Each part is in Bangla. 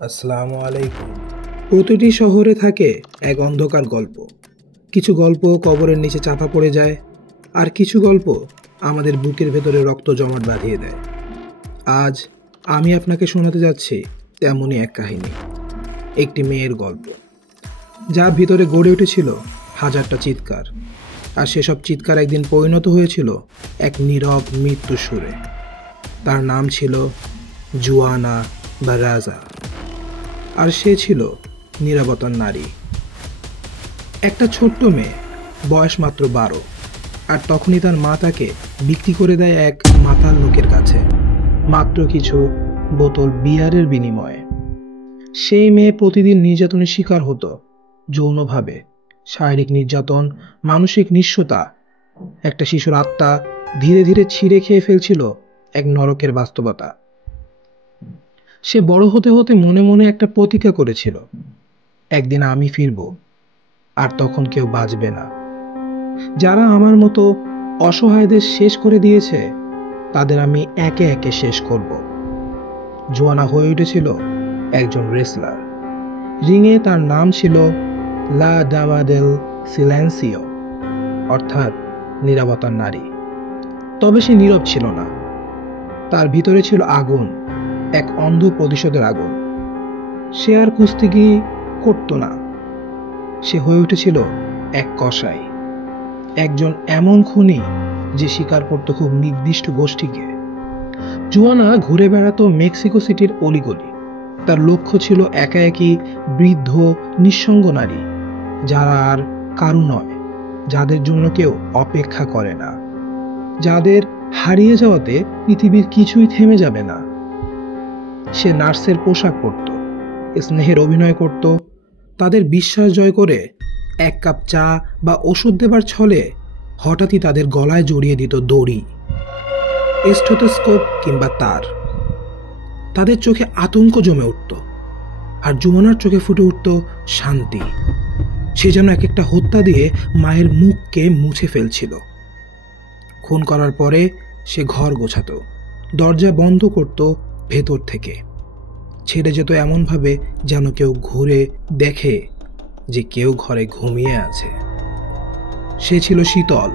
আসসালামু আলাইকুম। প্রতিটি শহরে থাকে এক অন্ধকার গল্প। কিছু গল্প কবরের নিচে চাপা পড়ে যায়, আর কিছু গল্প আমাদের বুকের ভেতরে রক্ত জমাট বাঁধিয়ে দেয়। আজ আমি আপনাকে শোনাতে যাচ্ছি তেমনই এক কাহিনী, একটি মেয়ের গল্প, যার ভিতরে গড়ে উঠেছিল হাজারটা চিৎকার, আর সেসব চিৎকার একদিন পরিণত হয়েছিল এক নীরব মৃত্যুর সুরে। তার নাম ছিল জুয়ানা বারাজা, আর সে ছিল নীরবতার নারী। একটা ছোট্ট মেয়ে, বয়স মাত্র 12, আর তখনই তার মা তাকে বিক্রি করে দেয় এক মাতাল লোকের কাছে, মাত্র কিছু বোতল বিয়ারের বিনিময়ে। সেই মেয়ে প্রতিদিন নির্যাতনের শিকার হতো, যৌনভাবে, শারীরিক নির্যাতন, মানসিক নিঃস্বতা। একটা শিশুর আত্মা ধীরে ধীরে ছিঁড়ে খেয়ে ফেলছিল এক নরকের বাস্তবতা। সে বড় হতে হতে মনে মনে একটা প্রতিজ্ঞা করেছিল, একদিন আমি ফিরব, আর তখন কেউ বাঁচবে না। যারা আমার মতো অসহায়দের শেষ করে দিয়েছে, তাদের আমি একে একে শেষ করব। জোয়ানা হয়ে উঠেছিল একজন রেসলার। রিংয়ে তার নাম ছিল লা দামা দেল সিলেন্সিও, অর্থাৎ নীরবতার নারী। তবে সে নীরব ছিল না। তার ভিতরে ছিল আগুন, এক অন্ধ প্রতিশোধের আগুন। সে আর কুস্তিগি করত না, সে হয়ে উঠেছিল এক কসাই, একজন এমন খুনি যে শিকার করত খুব নির্দিষ্ট গোষ্ঠীকে। জুয়ানা ঘুরে বেড়াতো মেক্সিকো সিটির অলিগলি। তার লক্ষ্য ছিল একা একই বৃদ্ধ নিঃসঙ্গ নারী, যারা আর কারু নয়, যাদের জন্য কেউ অপেক্ষা করে না, যাদের হারিয়ে যাওয়াতে পৃথিবীর কিছুই থেমে যাবে না। সে নার্সের পোশাক পরত, স্নেহের অভিনয় করত, তাদের বিশ্বাস জয় করে এক কাপ চা বা ওষুধ দেবার ছলে হঠাৎই তাদের গলায় জড়িয়ে দিত দড়ি, স্টেথোস্কোপ কিংবা তার। তাদের চোখে আতঙ্ক জমে উঠত, আর জুয়ানার চোখে ফুটে উঠত শান্তি। সে যেন এক একটা হত্যা দিয়ে মায়ের মুখকে মুছে ফেলছিল। খুন করার পরে সে ঘর গোছাতো, দরজা বন্ধ করত ভেতর থেকে, ছেড়ে যেত এমনভাবে যেন কেউ ঘুরে দেখে যে কেউ ঘরে ঘুমিয়ে আছে। সে ছিল শীতল,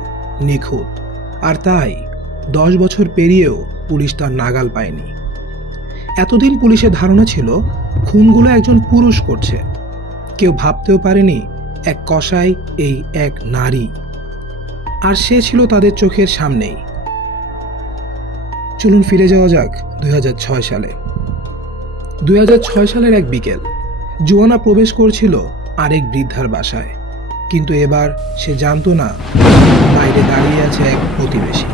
নিখুঁত, আর তাই 10 বছর পেরিয়েও পুলিশ তার নাগাল পায়নি। এতদিন পুলিশের ধারণা ছিল খুনগুলো একজন পুরুষ করছে। কেউ ভাবতেও পারেনি এক কসাই এই এক নারী, আর সে ছিল তাদের চোখের সামনেই। চলুন ফিরে যাওয়া যাক 2006 সালে। 2006 সালের এক বিকেল, জুয়ানা প্রবেশ করছিল আরেক বৃদ্ধার বাসায়, কিন্তু এবার সে জানতো না বাইরে দাঁড়িয়ে আছে এক প্রতিবেশী।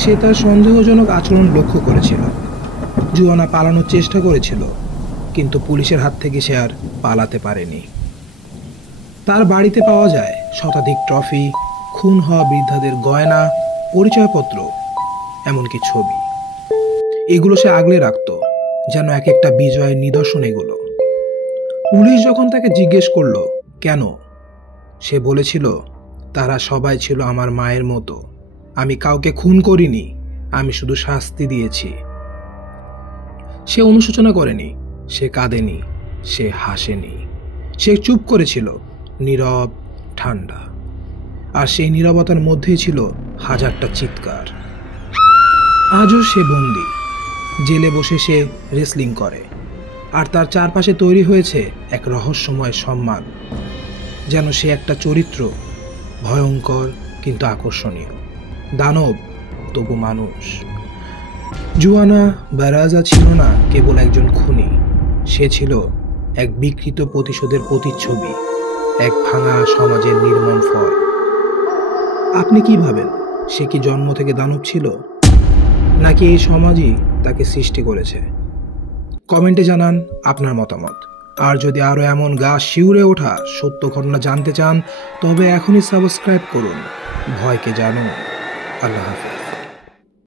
সে তার সন্দেহজনক আচরণ লক্ষ্য করেছিল। জুয়ানা পালানোর চেষ্টা করেছিল, কিন্তু পুলিশের হাত থেকে সে আর পালাতে পারেনি। তার বাড়িতে পাওয়া যায় শতাধিক ট্রফি, খুন হওয়া বৃদ্ধাদের গয়না, পরিচয়পত্র, এমনকি ছবি। এগুলো সে আগলে রাখত যেন এক একটা বিজয়ের নিদর্শন। এগুলো পুলিশ যখন তাকে জিজ্ঞেস করলো কেন, সে বলেছিল, তারা সবাই ছিল আমার মায়ের মতো। আমি কাউকে খুন করিনি, আমি শুধু শাস্তি দিয়েছি। সে অনুশোচনা করেনি, সে কাঁদেনি, সে হাসেনি। সে চুপ করেছিল, নীরব, ঠান্ডা। আর সেই নীরবতার মধ্যেই ছিল হাজারটা চিৎকার। আজও সে বন্দী, জেলে বসে সে রেসলিং করে, আর তার চারপাশে তৈরি হয়েছে এক রহস্যময় সম্মান, যেন সে একটা চরিত্র, ভয়ঙ্কর কিন্তু আকর্ষণীয়, দানব তবু মানুষ। জুয়ানা বারাজা ছিল না কেবল একজন খুনি, সে ছিল এক বিকৃত প্রতিশোধের প্রতিচ্ছবি, এক ভাঙা সমাজের নির্মম ফল। আপনি কি ভাবেন, সে কি জন্ম থেকে দানব ছিল, নাকি এই সমাজই তাকে সৃষ্টি করেছে? কমেন্টে জানান আপনার মতামত। আর যদি আরও এমন গা শিউরে ওঠা সত্য ঘটনা জানতে চান, তবে এখনই সাবস্ক্রাইব করুন। ভয়কে জানো। আল্লাহ হাফেজ।